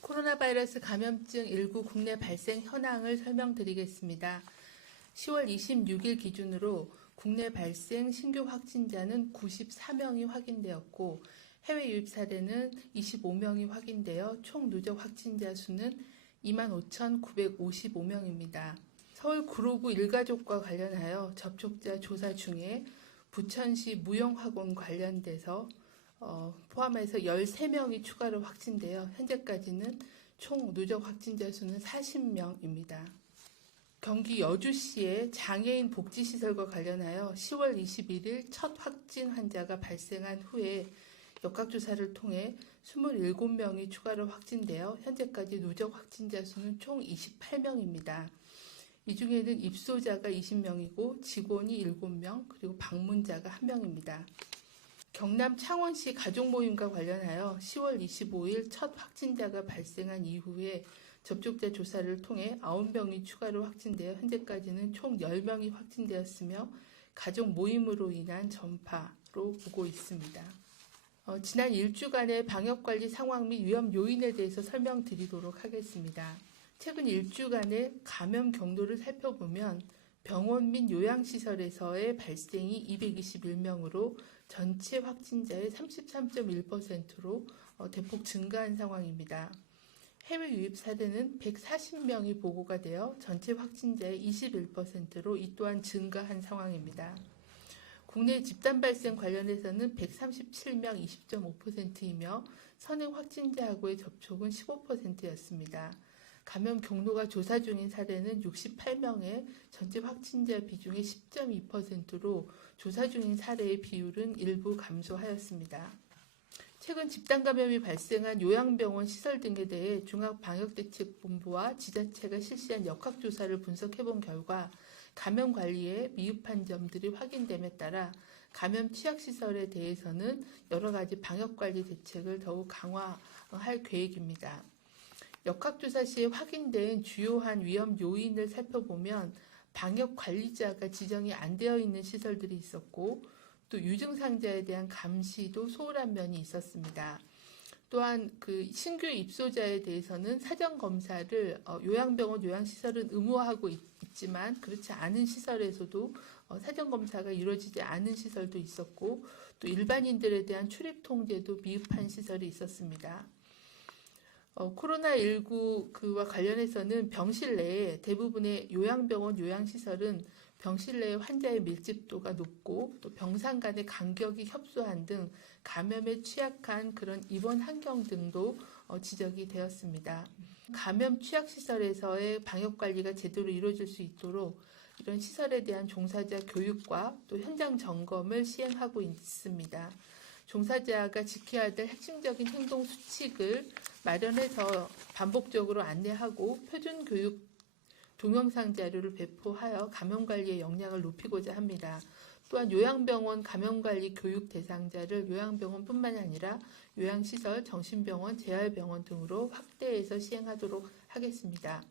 코로나 바이러스 감염증 19 국내 발생 현황을 설명드리겠습니다. 10월 26일 기준으로 국내 발생 신규 확진자는 94명이 확인되었고 해외 유입 사례는 25명이 확인되어 총 누적 확진자 수는 25,955명입니다. 서울 구로구 일가족과 관련하여 접촉자 조사 중에 부천시 무용학원 관련돼서 포함해서 13명이 추가로 확진되어 현재까지는 총 누적 확진자 수는 40명입니다. 경기 여주시의 장애인 복지시설과 관련하여 10월 21일 첫 확진 환자가 발생한 후에 역학조사를 통해 27명이 추가로 확진되어 현재까지 누적 확진자 수는 총 28명입니다. 이 중에는 입소자가 20명이고 직원이 7명 그리고 방문자가 1명입니다. 경남 창원시 가족모임과 관련하여 10월 25일 첫 확진자가 발생한 이후에 접촉자 조사를 통해 9명이 추가로 확진되어 현재까지는 총 10명이 확진되었으며 가족 모임으로 인한 전파로 보고 있습니다. 지난 일주간의 방역관리 상황 및 위험 요인에 대해서 설명드리도록 하겠습니다. 최근 일주간의 감염 경로를 살펴보면 병원 및 요양시설에서의 발생이 221명으로 전체 확진자의 33.1%로 대폭 증가한 상황입니다. 해외 유입 사례는 140명이 보고가 되어 전체 확진자의 21%로 이 또한 증가한 상황입니다. 국내 집단 발생 관련해서는 137명 20.5%이며 선행 확진자하고의 접촉은 15%였습니다. 감염 경로가 조사 중인 사례는 68명의 전체 확진자 비중의 10.2%로 조사 중인 사례의 비율은 일부 감소하였습니다. 최근 집단 감염이 발생한 요양병원 시설 등에 대해 중앙방역대책본부와 지자체가 실시한 역학조사를 분석해본 결과 감염 관리에 미흡한 점들이 확인됨에 따라 감염 취약시설에 대해서는 여러 가지 방역관리 대책을 더욱 강화할 계획입니다. 역학조사 시에 확인된 주요한 위험 요인을 살펴보면 방역관리자가 지정이 안 되어 있는 시설들이 있었고 또 유증상자에 대한 감시도 소홀한 면이 있었습니다. 또한 신규 입소자에 대해서는 사전검사를 요양병원, 요양시설은 의무화하고 있지만 그렇지 않은 시설에서도 사전검사가 이루어지지 않은 시설도 있었고 또 일반인들에 대한 출입 통제도 미흡한 시설이 있었습니다. 코로나19와 관련해서는 병실 내에 대부분의 요양병원, 요양시설은 병실 내의 환자의 밀집도가 높고 또 병상 간의 간격이 협소한 등 감염에 취약한 그런 입원 환경 등도 지적이 되었습니다. 감염 취약시설에서의 방역관리가 제대로 이루어질 수 있도록 이런 시설에 대한 종사자 교육과 또 현장 점검을 시행하고 있습니다. 종사자가 지켜야 될 핵심적인 행동 수칙을 마련해서 반복적으로 안내하고 표준 교육 동영상 자료를 배포하여 감염관리의 역량을 높이고자 합니다. 또한 요양병원 감염관리 교육 대상자를 요양병원뿐만 아니라 요양시설, 정신병원, 재활병원 등으로 확대해서 시행하도록 하겠습니다.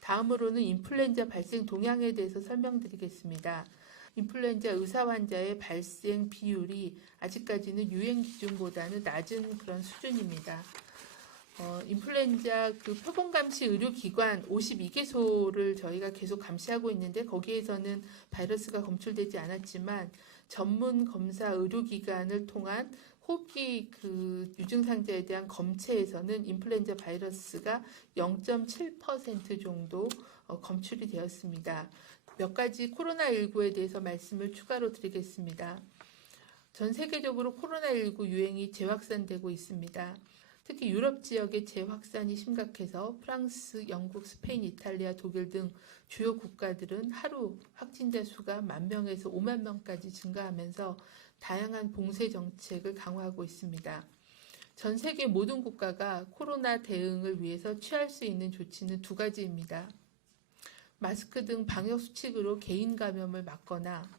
다음으로는 인플루엔자 발생 동향에 대해서 설명드리겠습니다. 인플루엔자 의사 환자의 발생 비율이 아직까지는 유행 기준보다는 낮은 그런 수준입니다. 인플루엔자 표본 감시 의료기관 52개소를 저희가 계속 감시하고 있는데 거기에서는 바이러스가 검출되지 않았지만 전문 검사 의료기관을 통한 호흡기 유증상자에 대한 검체에서는 인플루엔자 바이러스가 0.7% 정도 검출이 되었습니다. 몇 가지 코로나19에 대해서 말씀을 추가로 드리겠습니다. 전 세계적으로 코로나19 유행이 재확산되고 있습니다. 특히 유럽 지역의 재확산이 심각해서 프랑스, 영국, 스페인, 이탈리아, 독일 등 주요 국가들은 하루 확진자 수가 10,000명에서 50,000명까지 증가하면서 다양한 봉쇄 정책을 강화하고 있습니다. 전 세계 모든 국가가 코로나 대응을 위해서 취할 수 있는 조치는 두 가지입니다. 마스크 등 방역 수칙으로 개인 감염을 막거나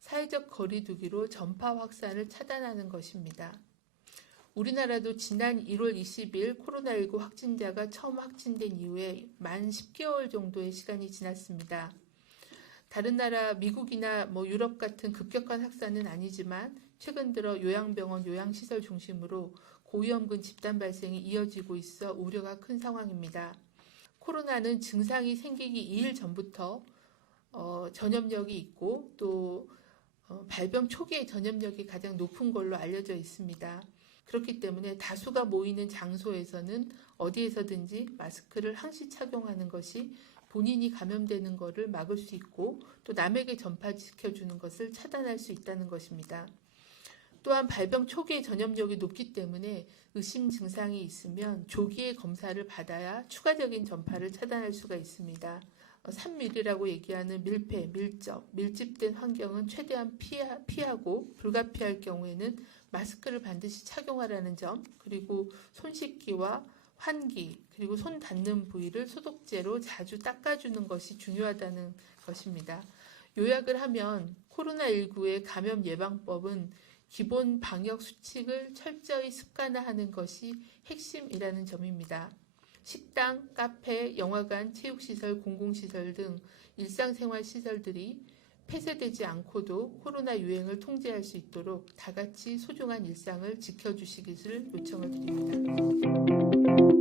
사회적 거리 두기로 전파 확산을 차단하는 것입니다. 우리나라도 지난 1월 20일 코로나19 확진자가 처음 확진된 이후에 만 10개월 정도의 시간이 지났습니다. 다른 나라 미국이나 유럽 같은 급격한 확산은 아니지만 최근 들어 요양병원, 요양시설 중심으로 고위험군 집단 발생이 이어지고 있어 우려가 큰 상황입니다. 코로나는 증상이 생기기 2일 전부터 전염력이 있고 또 발병 초기에 전염력이 가장 높은 걸로 알려져 있습니다. 그렇기 때문에 다수가 모이는 장소에서는 어디에서든지 마스크를 항시 착용하는 것이 본인이 감염되는 것을 막을 수 있고 또 남에게 전파시켜주는 것을 차단할 수 있다는 것입니다. 또한 발병 초기에 전염력이 높기 때문에 의심 증상이 있으면 조기에 검사를 받아야 추가적인 전파를 차단할 수가 있습니다. 3밀이라고 얘기하는 밀폐, 밀접, 밀집된 환경은 최대한 피하고 불가피할 경우에는 마스크를 반드시 착용하라는 점, 그리고 손 씻기와 환기, 그리고 손 닿는 부위를 소독제로 자주 닦아주는 것이 중요하다는 것입니다. 요약을 하면 코로나19의 감염 예방법은 기본 방역 수칙을 철저히 습관화하는 것이 핵심이라는 점입니다. 식당, 카페, 영화관, 체육시설, 공공시설 등 일상생활 시설들이 폐쇄되지 않고도 코로나 유행을 통제할 수 있도록 다 같이 소중한 일상을 지켜주시기를 요청을 드립니다.